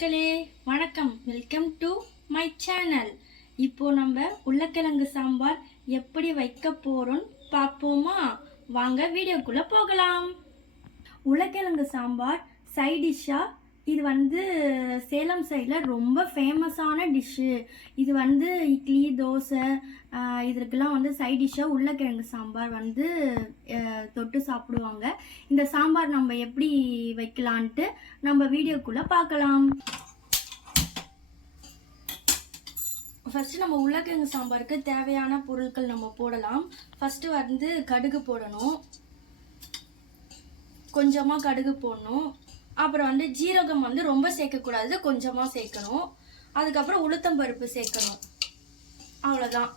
மக்களே வணக்கம், welcome to my channel. இப்போ நம்ம உருளைக்கிழங்கு சாம்பார் எப்படி வைக்க போறோம் பார்ப்போமா? வாங்க வீடியோக்குள்ள போகலாம். உருளைக்கிழங்கு சாம்பார் சைட் டிஷ்ஷா இது சேலம் சைடில் ரொம்ப ஃபேமஸான டிஷ்ஷு. இது இட்லி தோசை இதற்கெல்லாம் சைட் டிஷ்ஷாக உருளைக்கிழங்கு சாம்பார் தொட்டு சாப்பிடுவாங்க. இந்த சாம்பார் நம்ம எப்படி வைக்கலான்ட்டு நம்ம வீடியோக்குள்ளே பார்க்கலாம். ஃபஸ்ட்டு நம்ம உருளைக்கிழங்கு சாம்பாருக்கு தேவையான பொருட்கள் நம்ம போடலாம். ஃபஸ்ட்டு கடுகு போடணும், கொஞ்சமாக கடுகு போடணும். அப்புறம் ஜீரகம் ரொம்ப சேர்க்கக்கூடாது, கொஞ்சமாக சேர்க்கணும். அதுக்கப்புறம் உளுத்தம்பருப்பு சேர்க்கணும். அவ்வளோதான்.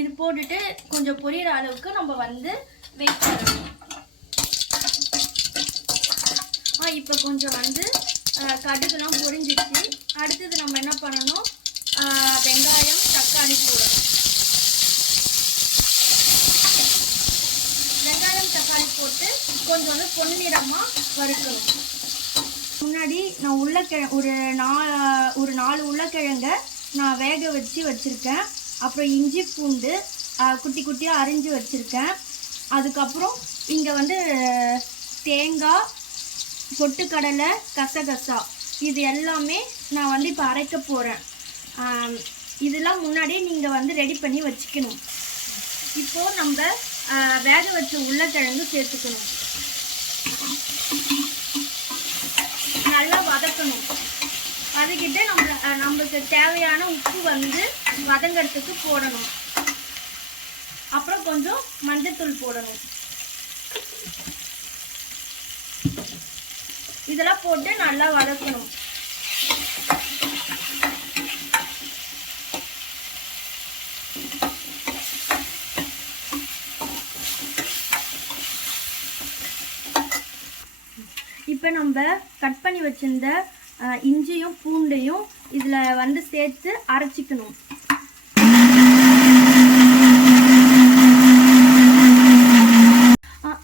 இது போட்டுட்டு கொஞ்சம் பொரியிற அளவுக்கு நம்ம வெயிட் பண்ணணும். இப்போ கொஞ்சம் கடுகுலாம் பொரிஞ்சிடுச்சு. அடுத்தது நம்ம என்ன பண்ணணும், வெங்காயம் தக்காளி போடணும். வெங்காயம் தக்காளி போட்டு கொஞ்சம் பொன்னிறமாக வறுக்கணும். முன்னாடி நான் ஒரு 4 உருளைக்கிழங்க நான் வேக வச்சுருக்கேன். அப்புறம் இஞ்சி பூண்டு குட்டி குட்டியாக அரிஞ்சு வச்சுருக்கேன். அதுக்கப்புறம் இங்கே தேங்காய், பொட்டுக்கடலை, கசகசா இது எல்லாமே நான் இப்போ அரைக்க போகிறேன். இதெல்லாம் முன்னாடியே நீங்கள் ரெடி பண்ணி வச்சுக்கணும். இப்போது நம்ம வேக வச்ச உருளைக்கிழங்கு சேர்த்துக்கணும். நல்லா வதக்கணும். அதுக்கிட்ட நம்மளுக்கு தேவையான உப்பு வதங்கிறதுக்கு போடணும். அப்புறம் கொஞ்சம் மஞ்சத்தூள் போடணும். இதெல்லாம் போட்டு நல்லா வதக்கணும். இப்போ நம்ம கட் பண்ணி வச்சிருந்த இஞ்சியும் பூண்டையும் இதில் சேர்த்து அரைச்சிக்கணும்.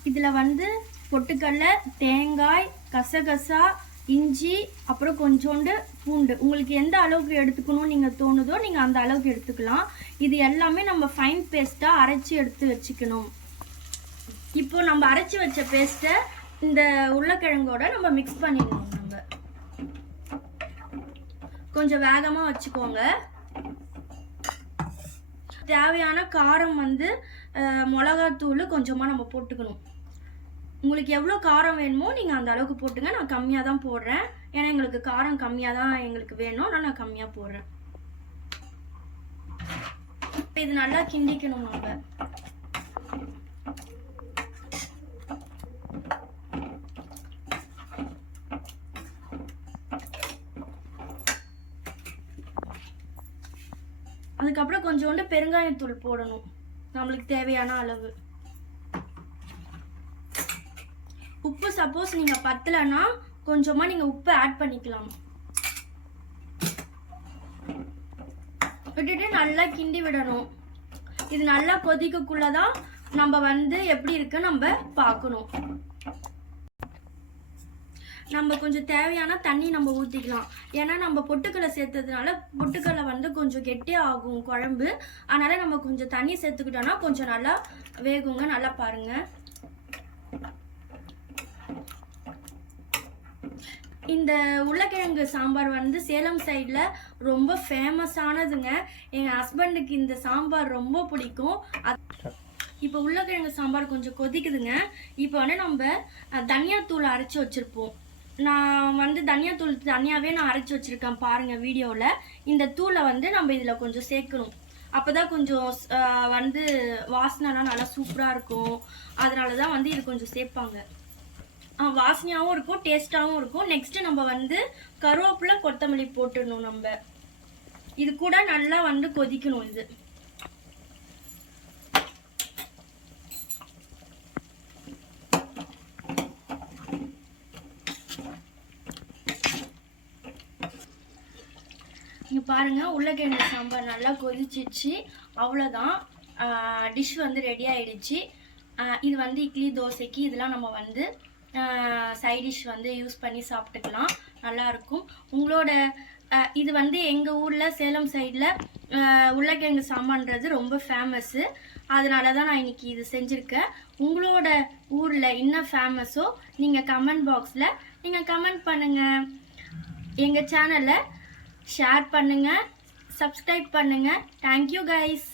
இதில் பொட்டுக்கடலை, தேங்காய், கசகசா, இஞ்சி, அப்புறம் கொஞ்சோண்டு பூண்டு, உங்களுக்கு எந்த அளவுக்கு எடுத்துக்கணும் நீங்கள் தோணுதோ நீங்கள் அந்த அளவுக்கு எடுத்துக்கலாம். இது எல்லாமே நம்ம ஃபைன் பேஸ்ட்டாக அரைச்சி எடுத்து வச்சுக்கணும். இப்போ நம்ம அரைச்சி வச்ச பேஸ்ட்டை இந்த உருளைக்கிழங்கோட நம்ம மிக்ஸ் பண்ணிடணும். நம்ம கொஞ்சம் வேகமாக வச்சுக்கோங்க. தேவையான காரம் மிளகாத்தூள் கொஞ்சமாக நம்ம போட்டுக்கணும். உங்களுக்கு எவ்வளோ காரம் வேணுமோ நீங்கள் அந்த அளவுக்கு போட்டுங்க. நான் கம்மியாக தான் போடுறேன், ஏன்னா எங்களுக்கு காரம் கம்மியாக தான் எங்களுக்கு வேணும். நான் கம்மியாக போடுறேன். இது நல்லா கிண்டிக்கணும். நம்ம அதுக்கப்புறம் கொஞ்சோண்டு பெருங்காயத்தூள் போடணும், நம்மளுக்கு தேவையான அளவு. உப்பு சப்போஸ் நீங்கள் பத்தலைன்னா கொஞ்சமாக நீங்கள் உப்பு ஆட் பண்ணிக்கலாம். விட்டுட்டு நல்லா கிண்டி விடணும். இது நல்லா கொதிக்கக்குள்ளதான் நம்ம எப்படி இருக்கு நம்ம பார்க்கணும். நம்ம கொஞ்சம் தேவையான தண்ணி நம்ம ஊற்றிக்கலாம். ஏன்னா நம்ம பொட்டுக்கடலை சேர்த்ததுனால பொட்டுக்கடலை கொஞ்சம் கெட்டியாக ஆகும் குழம்பு. அதனால நம்ம கொஞ்சம் தண்ணி சேர்த்துக்கிட்டோம்னா கொஞ்சம் நல்லா வேகுங்க. நல்லா பாருங்க. இந்த உருளைக்கிழங்கு சாம்பார் சேலம் சைடில் ரொம்ப ஃபேமஸானதுங்க. எங்கள் ஹஸ்பண்டுக்கு இந்த சாம்பார் ரொம்ப பிடிக்கும். இப்போ உருளைக்கிழங்கு சாம்பார் கொஞ்சம் கொதிக்குதுங்க. இப்போ நம்ம தனியாத்தூள் அரைச்சி வச்சுருப்போம். நான் தனியாத்தூள் தனியாகவே நான் அரைச்சி வச்சுருக்கேன் பாருங்கள் வீடியோவில். இந்த தூளை நம்ம இதில் கொஞ்சம் சேர்க்கணும். அப்போ தான் கொஞ்சம் வாசனைலாம் நல்லா சூப்பராக இருக்கும். அதனால தான் இது கொஞ்சம் சேர்ப்பாங்க. வாசனையாகவும் இருக்கும், டேஸ்ட்டாகவும் இருக்கும். நெக்ஸ்ட்டு நம்ம கருவேப்பிலை, கொத்தமல்லி போட்டுடணும். நம்ம இது கூட நல்லா கொதிக்கணும். இது இங்கே பாருங்கள், உருளைக்கிழங்கு சாம்பார் நல்லா கொதிச்சிச்சு. அவ்வளோதான், டிஷ் ரெடி ஆகிடுச்சு. இது இட்லி தோசைக்கு இதெல்லாம் நம்ம சைட் டிஷ் யூஸ் பண்ணி சாப்பிட்டுக்கலாம். நல்லாயிருக்கும். உங்களோட இது வந்து எங்கள் ஊரில் சேலம் சைடில் உருளைக்கிழங்கு சாம்பார்ன்றது ரொம்ப ஃபேமஸ்ஸு. அதனால தான் நான் இன்றைக்கி இது செஞ்சுருக்கேன். உங்களோட ஊரில் என்ன ஃபேமஸோ நீங்கள் கமெண்ட் பாக்ஸில் நீங்கள் கமெண்ட் பண்ணுங்கள். எங்கள் சேனலை ஷேர் பண்ணுங்கள், சப்ஸ்கிரைப் பண்ணுங்கள். Thank you guys.